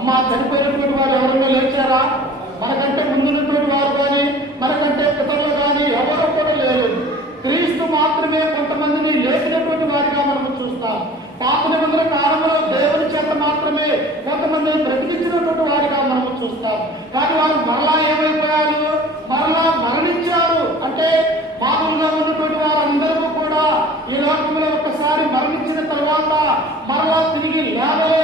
అమ్మ చనిపోయినటువంటి వారు ఎవరైనా లేచారా? మనకంటే ముందున్నటువంటి వారు కానీ మనకంటే పితరులు కానీ ఎవరు కూడా లేరు. క్రీస్తు మాత్రమే కొంతమందిని లేచినటువంటి వారిగా మనం చూస్తాం. పాత నిబంధన కాలంలో దేవుని చేత మాత్రమే కొంతమందిని బ్రతికించినటువంటి వారిగా మనం చూస్తాం. కానీ వారు మరలా ఏమైపోయారు? మరలా మరణించారు. అంటే మామూలుగా ఉన్నటువంటి వారందరూ కూడా ఈ లోకంలో ఒక్కసారి మరణించిన తర్వాత మరలా తిరిగి లేవలే